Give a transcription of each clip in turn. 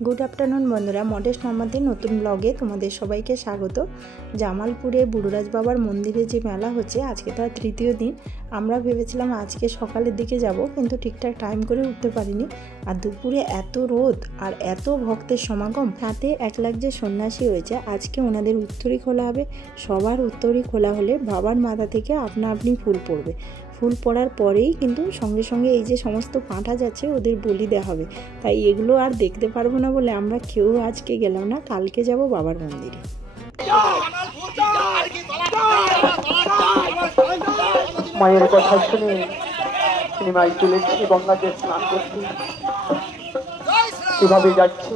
Good afternoon बंधुरा मडेस्ट मामाদের नतून ब्लगे तुम्हारे सबाइके स्वागत। জামালপুরে বুড়োরাজ বাবার मंदिरे जो मेला होच्छे आज के तार तृतीय दिन আমরা ভেবেছিলাম আজকে সকালের দিকে যাব, কিন্তু ঠিকঠাক টাইম করে উঠতে পারিনি। আর দুপুরে এত রোদ আর এত ভক্তের সমাগম, তাতে এক লাখ যে সন্ন্যাসী হয়েছে আজকে ওনাদের উত্তরী খোলা হবে। সবার উত্তরী খোলা হলে বাবার মাথা থেকে আপনা আপনি ফুল পড়বে। ফুল পড়ার পরেই কিন্তু সঙ্গে সঙ্গে এই যে সমস্ত পাঁঠা যাচ্ছে ওদের বলি দেওয়া হবে। তাই এগুলো আর দেখতে পারবো না বলে আমরা কেউ আজকে গেলাম না, কালকে যাব বাবার মন্দিরে। মায়ের কথা শুনে সিনেমায় চলেছি গঙ্গাতে স্নান করতে, কিভাবে যাচ্ছে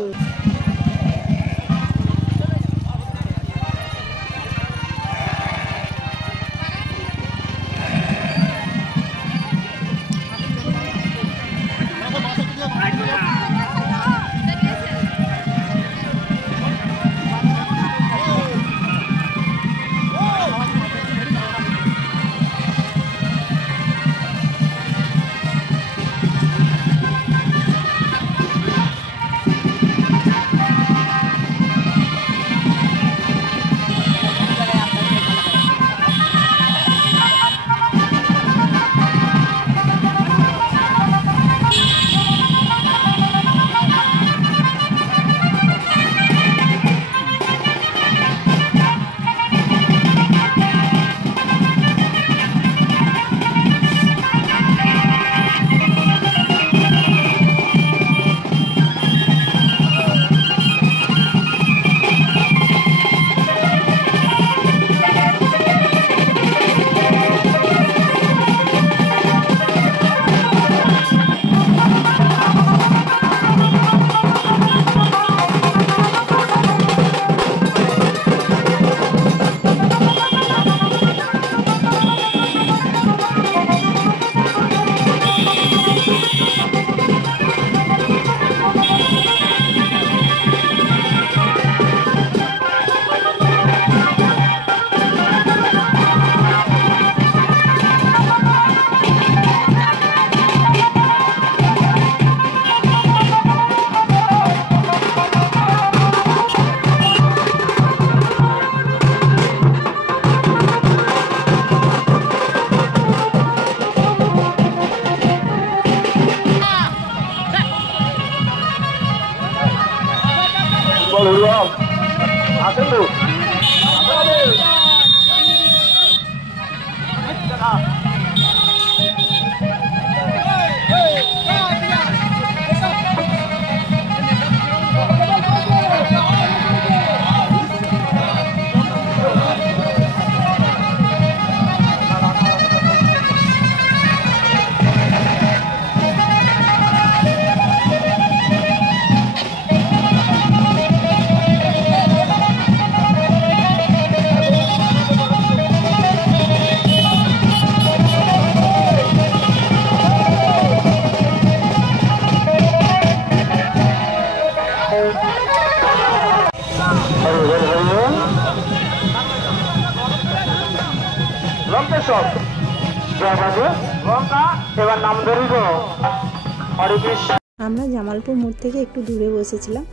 আমরা জামালপুর মোড় থেকে একটু দূরে বসেছিলাম,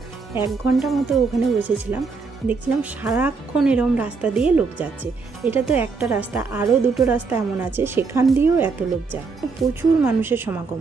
1 ঘন্টা মতো ওখানে বসেছিলাম। দেখছিলাম সারাক্ষণ এরকম রাস্তা দিয়ে লোক যাচ্ছে। এটা তো একটা রাস্তা, আরও 2টো রাস্তা এমন আছে সেখান দিয়েও এত লোক যায়, প্রচুর মানুষের সমাগম।